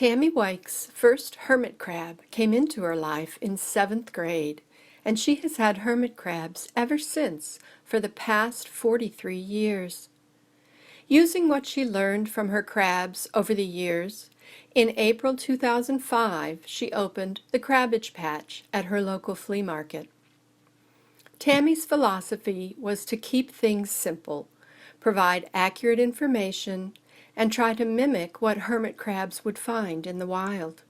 Tammy Weick's first hermit crab came into her life in 7th grade, and she has had hermit crabs ever since for the past 43 years. Using what she learned from her crabs over the years, in April 2005 she opened the Crabbage Patch at her local flea market. Tammy's philosophy was to keep things simple, provide accurate information, and try to mimic what hermit crabs would find in the wild.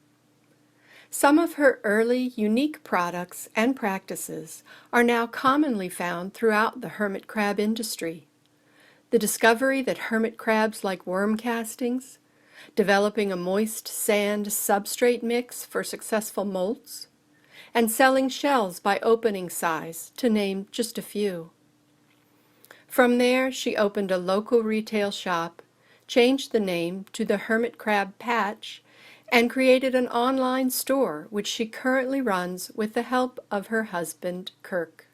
Some of her early unique products and practices are now commonly found throughout the hermit crab industry. The discovery that hermit crabs like worm castings, developing a moist sand substrate mix for successful molts, and selling shells by opening size, to name just a few. From there, she opened a local retail shop, changed the name to the Hermit Crab Patch, and created an online store which she currently runs with the help of her husband, Kirk.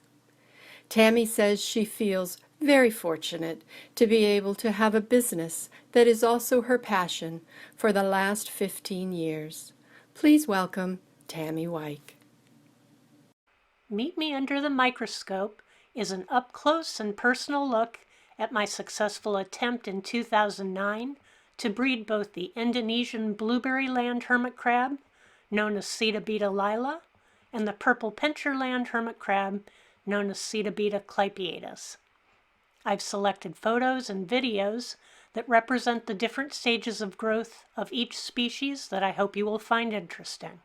Tammy says she feels very fortunate to be able to have a business that is also her passion for the last 15 years. Please welcome Tammy Weick. Meet Me Under the Microscope is an up-close and personal look at my successful attempt in 2009 to breed both the Indonesian blueberry land hermit crab, known as Cetabeta lila, and the purple pincher land hermit crab, known as Cetabeta clypeatus. I've selected photos and videos that represent the different stages of growth of each species that I hope you will find interesting.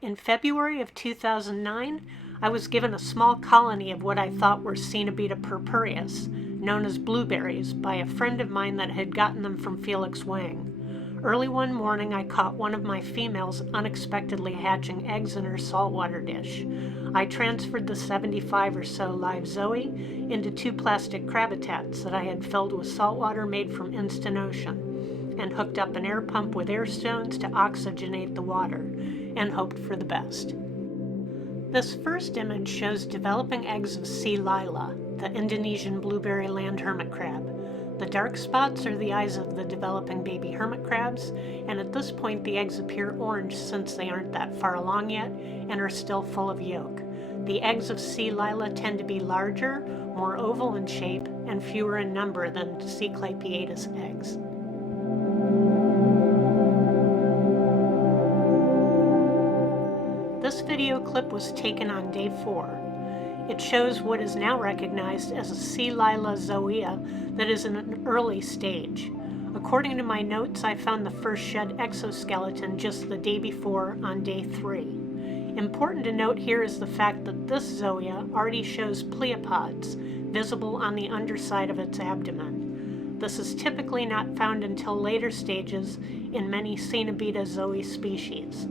In February of 2009, I was given a small colony of what I thought were Cenobita purpureus, known as blueberries, by a friend of mine that had gotten them from Felix Wang. Early one morning, I caught one of my females unexpectedly hatching eggs in her saltwater dish. I transferred the 75 or so live zoe into 2 plastic crabbitats that I had filled with saltwater made from instant ocean, and hooked up an air pump with air stones to oxygenate the water, and hoped for the best. This first image shows developing eggs of C. lila, the Indonesian blueberry land hermit crab. The dark spots are the eyes of the developing baby hermit crabs, and at this point the eggs appear orange since they aren't that far along yet and are still full of yolk. The eggs of C. lila tend to be larger, more oval in shape, and fewer in number than C. clypeatus eggs. This video clip was taken on day 4. It shows what is now recognized as a C. lila zoea that is in an early stage. According to my notes, I found the first shed exoskeleton just the day before on day 3. Important to note here is the fact that this zoea already shows pleopods visible on the underside of its abdomen. This is typically not found until later stages in many Cenobita zoe species.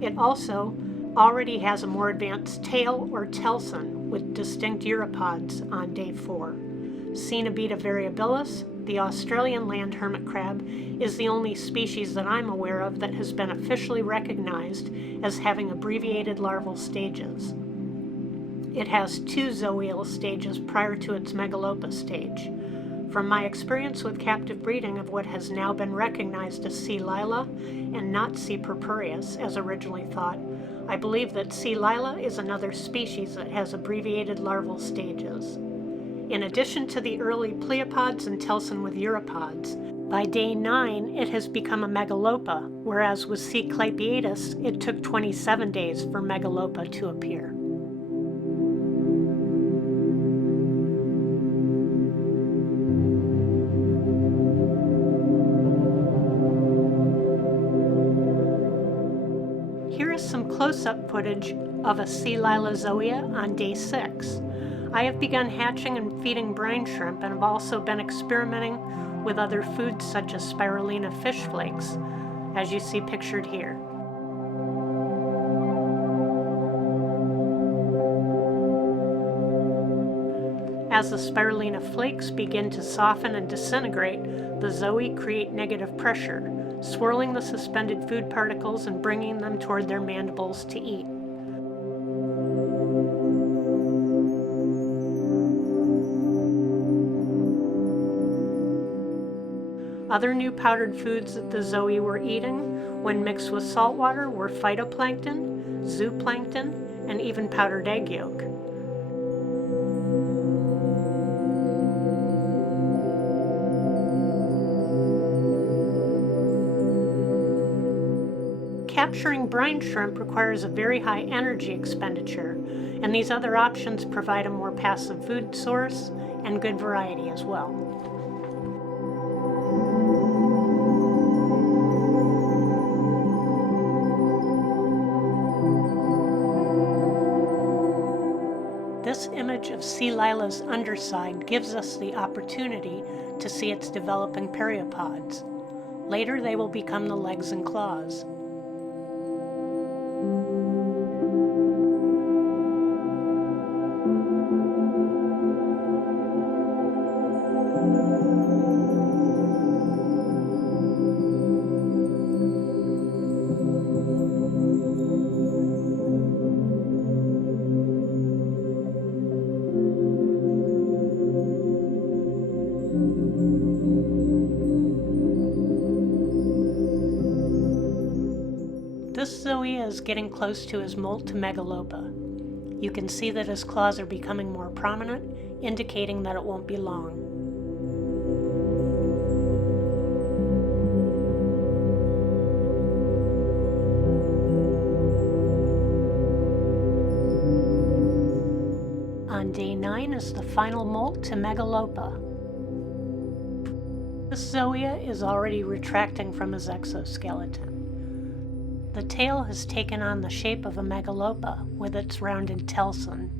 It also already has a more advanced tail or telson with distinct uropods on day 4. Cenobita variabilis, the Australian land hermit crab, is the only species that I'm aware of that has been officially recognized as having abbreviated larval stages. It has 2 zoeal stages prior to its megalopa stage. From my experience with captive breeding of what has now been recognized as C. lila and not C. purpureus as originally thought, I believe that C. lila is another species that has abbreviated larval stages. In addition to the early pleopods and telson with uropods, by day 9 it has become a megalopa, whereas with C. clypeatus it took 27 days for megalopa to appear. Here is some close-up footage of a C. lila zoea on day 6. I have begun hatching and feeding brine shrimp and have also been experimenting with other foods such as spirulina fish flakes, as you see pictured here. As the spirulina flakes begin to soften and disintegrate, the zoe create negative pressure, swirling the suspended food particles and bringing them toward their mandibles to eat. Other new powdered foods that the zoe were eating when mixed with salt water were phytoplankton, zooplankton, and even powdered egg yolk. Capturing brine shrimp requires a very high energy expenditure, and these other options provide a more passive food source and good variety as well. This image of sea lila's underside gives us the opportunity to see its developing periopods. Later they will become the legs and claws. This zoea is getting close to his molt to megalopa. You can see that his claws are becoming more prominent, indicating that it won't be long. On day 9 is the final molt to megalopa. This zoea is already retracting from his exoskeleton. The tail has taken on the shape of a megalopa with its rounded telson.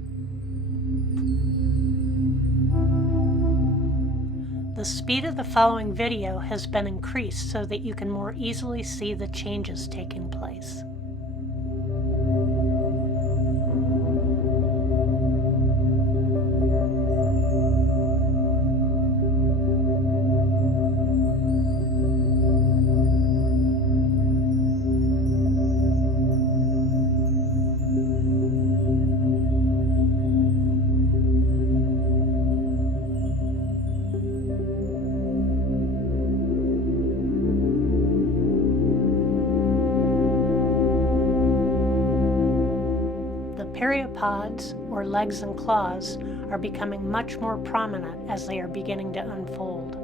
The speed of the following video has been increased so that you can more easily see the changes taking place. Periopods, or legs and claws, are becoming much more prominent as they are beginning to unfold.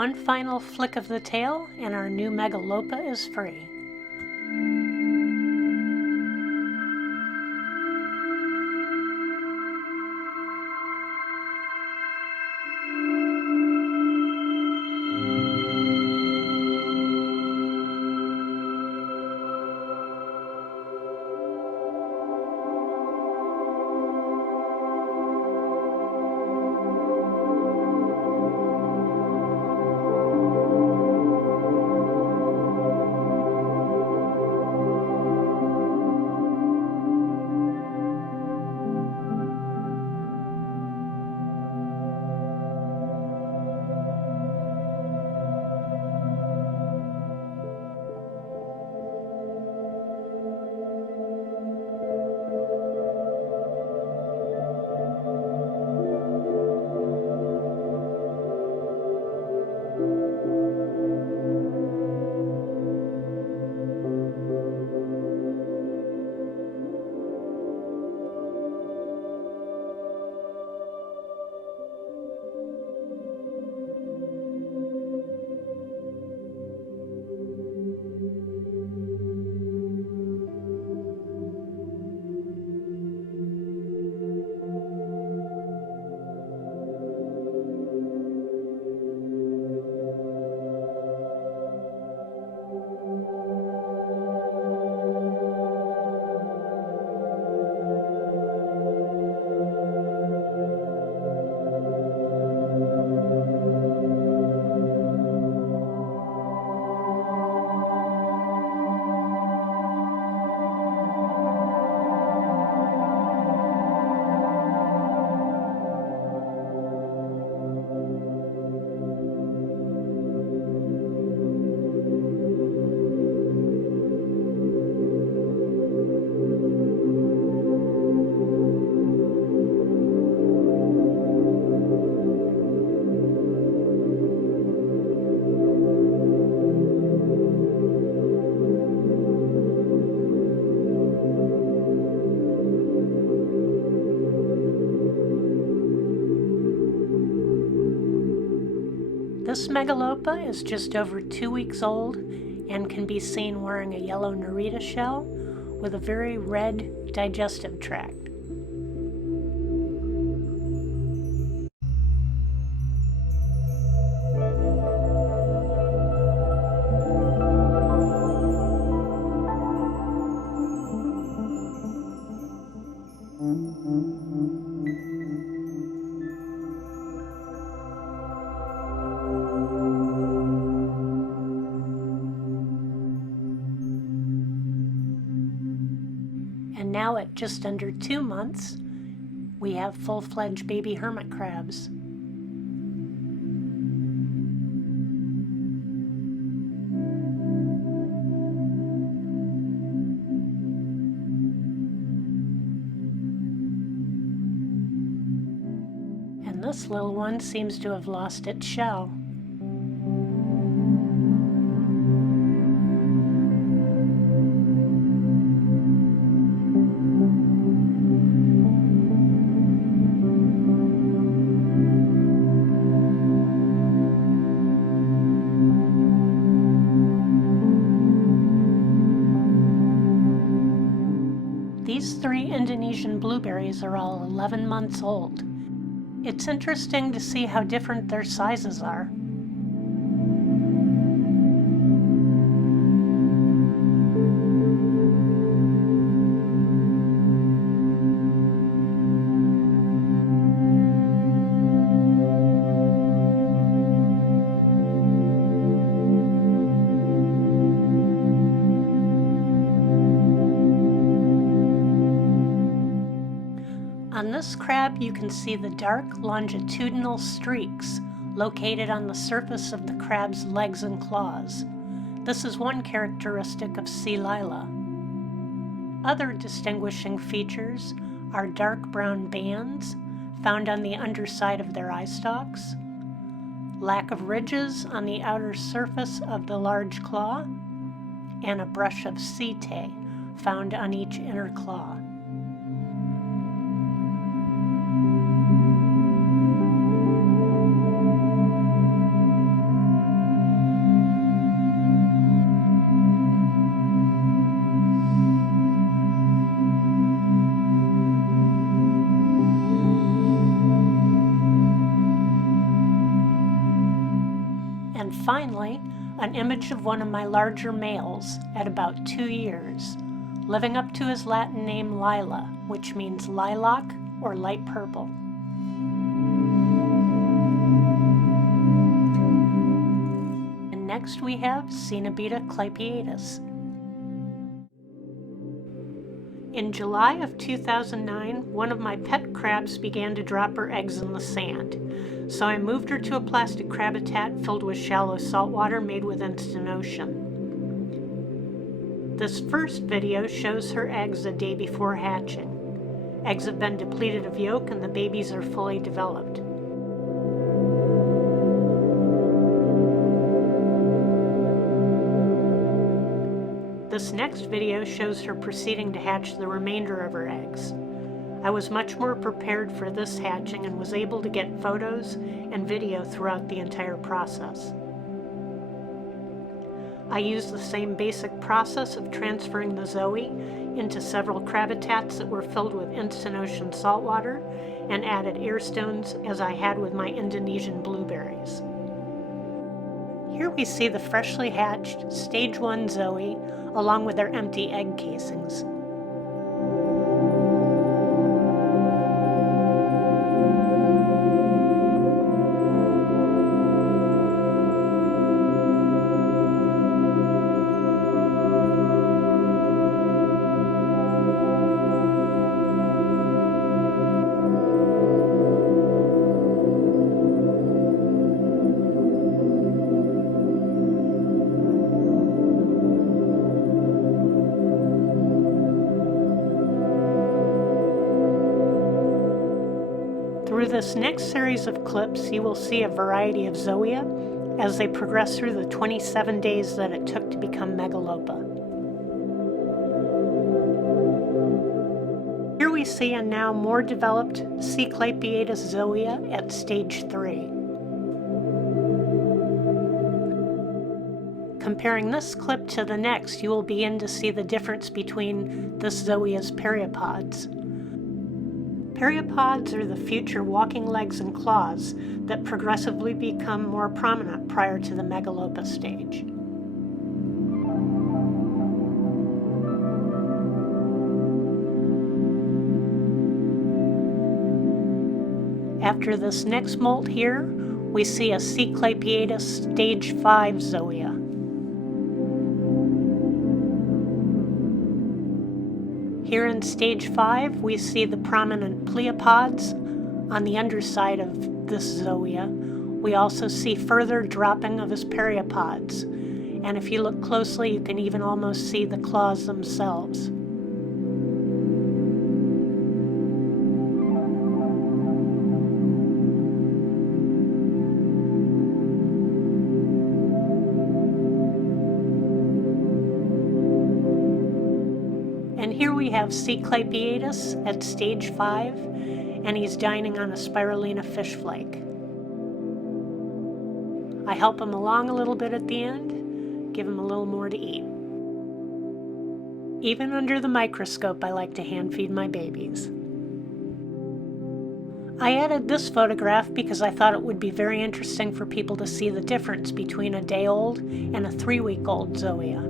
one final flick of the tail and our new megalopa is free. This megalopa is just over 2 weeks old and can be seen wearing a yellow Narita shell with a very red digestive tract. And now at just under 2 months, we have full-fledged baby hermit crabs. And this little one seems to have lost its shell. These 3 Indonesian blueberries are all 11 months old. It's interesting to see how different their sizes are. On this crab, you can see the dark longitudinal streaks located on the surface of the crab's legs and claws. This is one characteristic of sea lilah. Other distinguishing features are dark brown bands found on the underside of their eye stalks, lack of ridges on the outer surface of the large claw, and a brush of setae found on each inner claw. finally, an image of one of my larger males at about 2 years, living up to his Latin name Lila, which means lilac or light purple. And next we have Cenobita clypeatus. In July of 2009, one of my pet crabs began to drop her eggs in the sand, so I moved her to a plastic crab habitat filled with shallow saltwater made with instant ocean. This first video shows her eggs a day before hatching. Eggs have been depleted of yolk and the babies are fully developed. This next video shows her proceeding to hatch the remainder of her eggs. I was much more prepared for this hatching and was able to get photos and video throughout the entire process. I used the same basic process of transferring the Zoe into several crab habitats that were filled with instant ocean saltwater and added air stones as I had with my Indonesian blueberries. Here we see the freshly hatched stage 1 Zoe along with their empty egg casings. Through this next series of clips, you will see a variety of zoea as they progress through the 27 days that it took to become megalopa. Here we see a now more developed C. clypeatus zoea at stage 3. Comparing this clip to the next, you will begin to see the difference between this zoea's periopods. Periopods are the future walking legs and claws that progressively become more prominent prior to the megalopa stage. After this next molt here, we see a C. clypeatus stage 5 zoea. Here in stage 5, we see the prominent pleopods on the underside of this zoea. We also see further dropping of his periopods, and if you look closely, you can even almost see the claws themselves. And here we have C. clypeatus at stage 5, and he's dining on a spirulina fish flake. I help him along a little bit at the end, give him a little more to eat. Even under the microscope, I like to hand feed my babies. I added this photograph because I thought it would be very interesting for people to see the difference between a day-old and a 3-week-old zoea.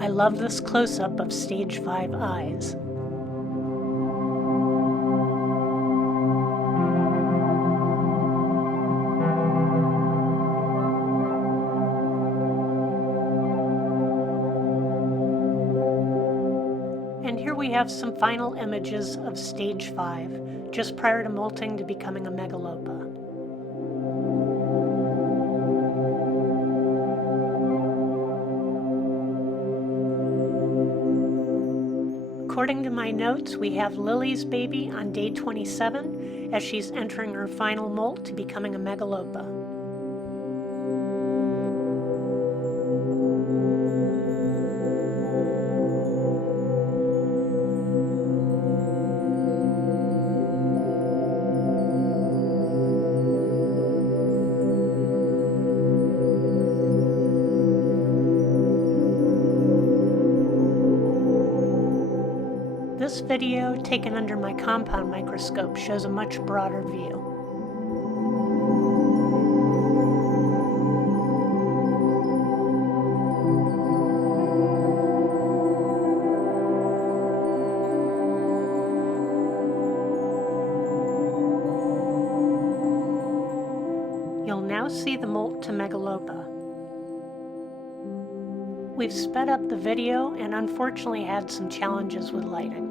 I love this close-up of stage 5 eyes. And here we have some final images of stage 5, just prior to molting to becoming a megalopa. According to my notes, we have Lily's baby on day 27 as she's entering her final molt to becoming a megalopa. This video, taken under my compound microscope, shows a much broader view. You'll now see the molt to Megalopa. We've sped up the video and unfortunately had some challenges with lighting.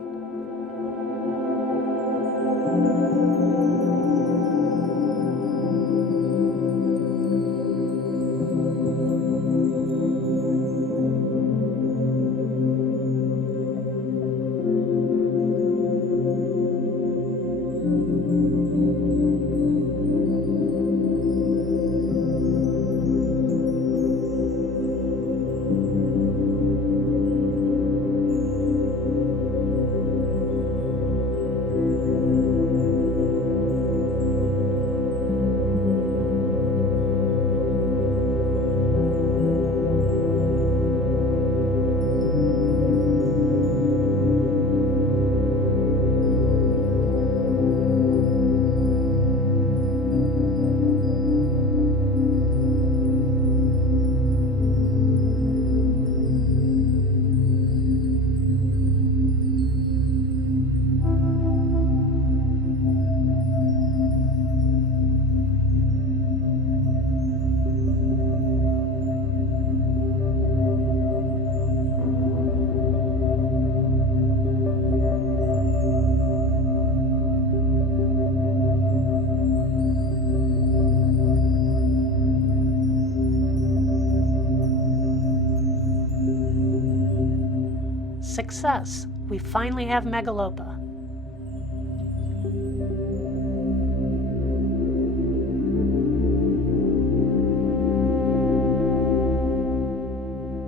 Success! We finally have Megalopa.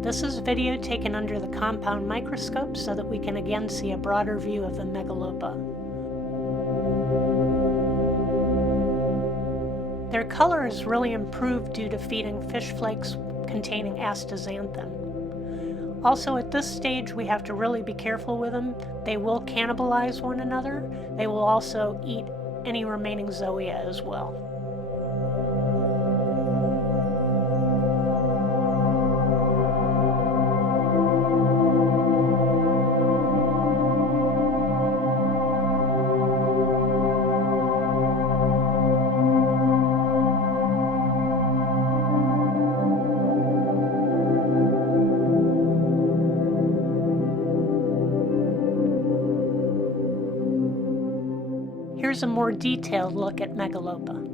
This is video taken under the compound microscope so that we can again see a broader view of the Megalopa. Their color is really improved due to feeding fish flakes containing astaxanthin. Also, at this stage, we have to really be careful with them. They will cannibalize one another. They will also eat any remaining zoea as well. Here's a more detailed look at Megalopa.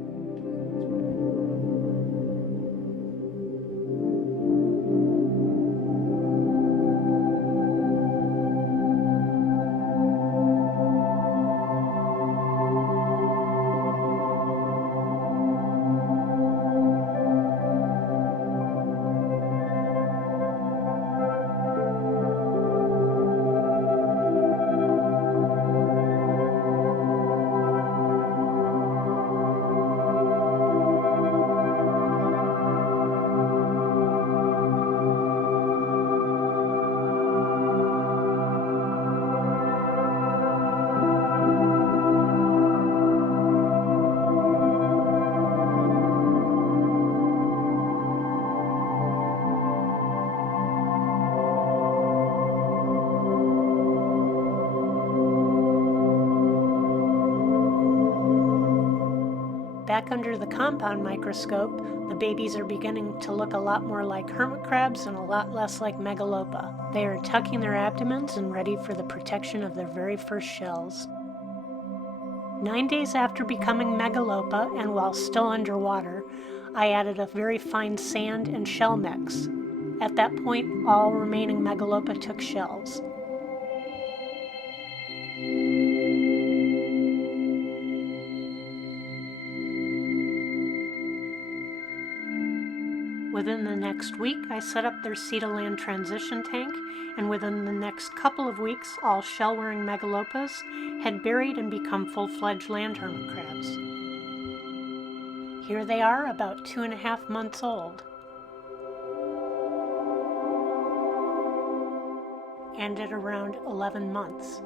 Back under the compound microscope, the babies are beginning to look a lot more like hermit crabs and a lot less like Megalopa. They are tucking their abdomens and ready for the protection of their very first shells. 9 days after becoming Megalopa, and while still underwater, I added a very fine sand and shell mix. At that point, all remaining Megalopa took shells. Within the next week, I set up their sea-to-land transition tank, and within the next couple of weeks, all shell-wearing Megalopas had buried and become full-fledged land hermit crabs. Here they are, about 2.5 months old. And at around 11 months.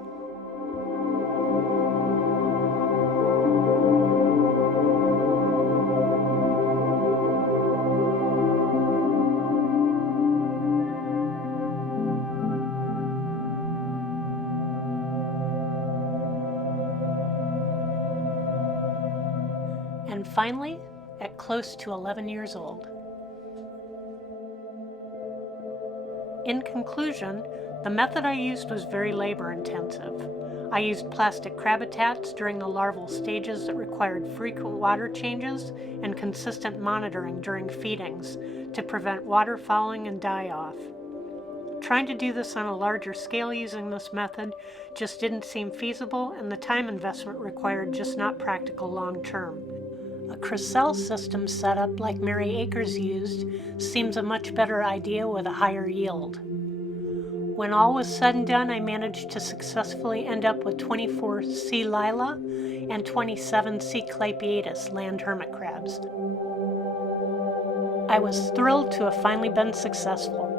and finally, at close to 11 years old. In conclusion, the method I used was very labor-intensive. I used plastic crab habitats during the larval stages that required frequent water changes and consistent monitoring during feedings to prevent water fouling and die-off. Trying to do this on a larger scale using this method just didn't seem feasible, and the time investment required just not practical long-term. A Crescell system setup like Mary Akers used seems a much better idea with a higher yield. When all was said and done, I managed to successfully end up with 24 C. lila and 27 C. clypeatus land hermit crabs. I was thrilled to have finally been successful.